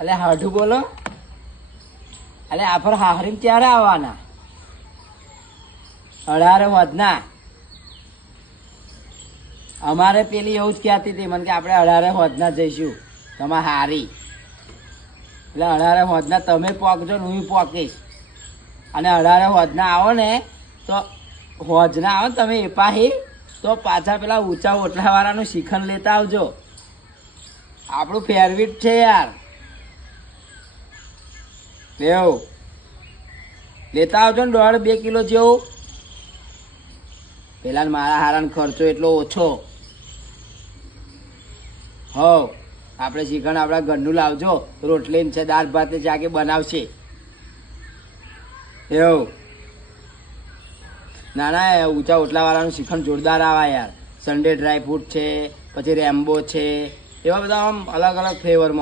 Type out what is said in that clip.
અલે હાઢું બોલો. અલે આફર હાહરીમ ક્યારે આવવાના? 18 હોદના. અમારે પેલી એવું જ કહેતી હતી મને કે આપણે 18 હોદના જઈશું તમારે હારી. એટલે 18 હોદના તમે પોકજો ને હું પોકીશ. અને 18 હોદના આવો ને તો હોજના આવો તમે એ પાહી તો પાછા પેલા ઊંચા ઓટલાવાળાનું શિખંડ લેતા આવજો. આપણું ફેવરિટ છે યાર. એવું લેતા આવજો ને 1.5-2 કિલો જેવું. પેલા મારા હારાનો ખર્ચો એટલો ઓછો. હો આપણે શિખંડ આપણા ઘરનું લાવજો. રોટલી છે દાળ ભાત જાકે બનાવશે. એવું ના ના ઊંચા ઓટલાવાળાનું શિખંડ જોરદાર આવે યાર. સન્ડે ડ્રાયફ્રૂટ છે, પછી રેમ્બો છે, એવા બધા આમ અલગ અલગ ફ્લેવરમાં.